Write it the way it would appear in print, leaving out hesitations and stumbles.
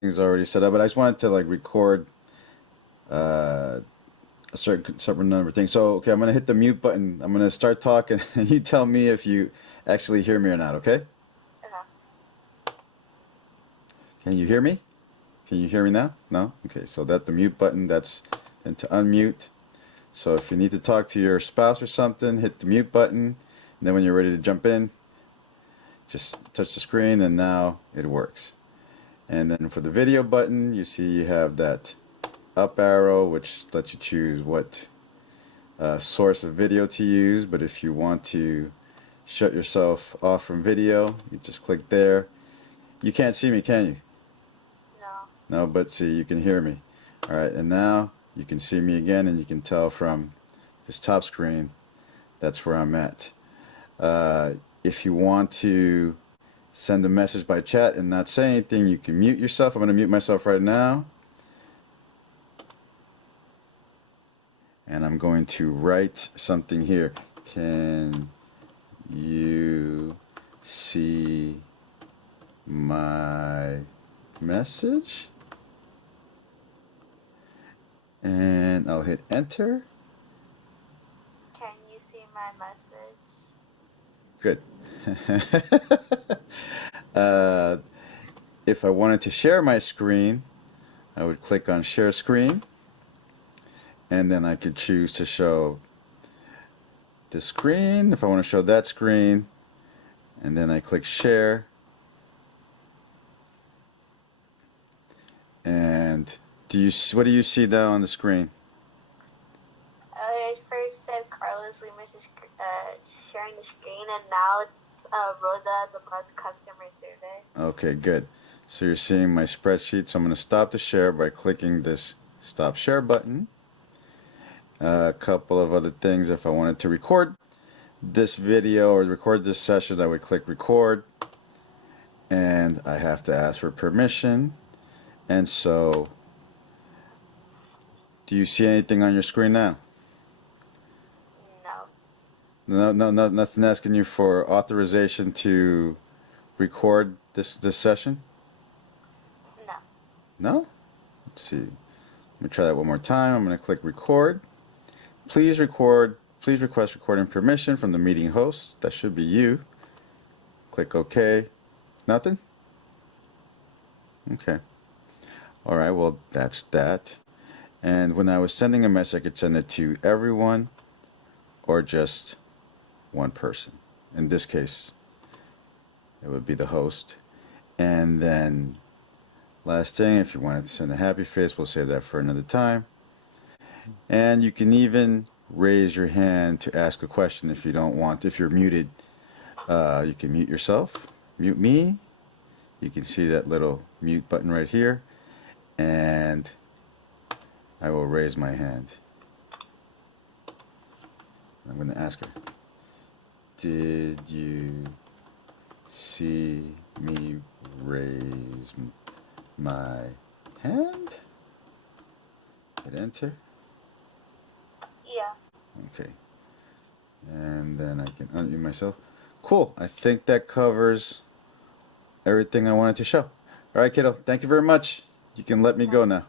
Things already set up, but I just wanted to like record uh, a certain number of things. So, okay, I'm gonna hit the mute button. I'm gonna start talking, and you tell me if you actually hear me or not. Okay? Okay. Can you hear me? Can you hear me now? No? Okay, so that's the mute button. That's then to unmute. So if you need to talk to your spouse or something, hit the mute button. And then when you're ready to jump in, just touch the screen, and now it works. And then for the video button, you see you have that up arrow, which lets you choose what source of video to use. But if you want to shut yourself off from video, you just click there. You can't see me, can you? No. No, but see, you can hear me. All right, and now you can see me again, and you can tell from this top screen that's where I'm at. If you want to send a message by chat and not say anything, you can mute yourself. I'm going to mute myself right now. And I'm going to write something here. Can you see my message? And I'll hit enter. Can you see my message? Good. If I wanted to share my screen, I would click on share screen, and then I could choose to show this screen if I want to show that screen, and then I click share, and what do you see now on the screen? I first said Carlos Lemus is sharing the screen, and now it's Rosa, the bus customer survey. Okay, good. So you're seeing my spreadsheet. So I'm going to stop the share by clicking this stop share button. A couple of other things. If I wanted to record this video or record this session, I would click record, and I have to ask for permission. And so, do you see anything on your screen now? No. No, nothing asking you for authorization to record this session? No. No? Let's see. Let me try that one more time. I'm going to click record. Please request recording permission from the meeting host. That should be you. Click OK. Nothing? Okay. All right, well, that's that. And when I was sending a message, I could send it to everyone or just one person. In this case, it would be the host. And then last thing, if you wanted to send a happy face, we'll save that for another time. And you can even raise your hand to ask a question if you don't want. If you're muted, you can mute yourself, mute me. You can see that little mute button right here. And I will raise my hand. I'm going to ask her, did you see me raise my hand? Hit enter. Yeah. Okay. And then I can unmute myself. Cool. I think that covers everything I wanted to show. All right, kiddo. Thank you very much. You can let me go now.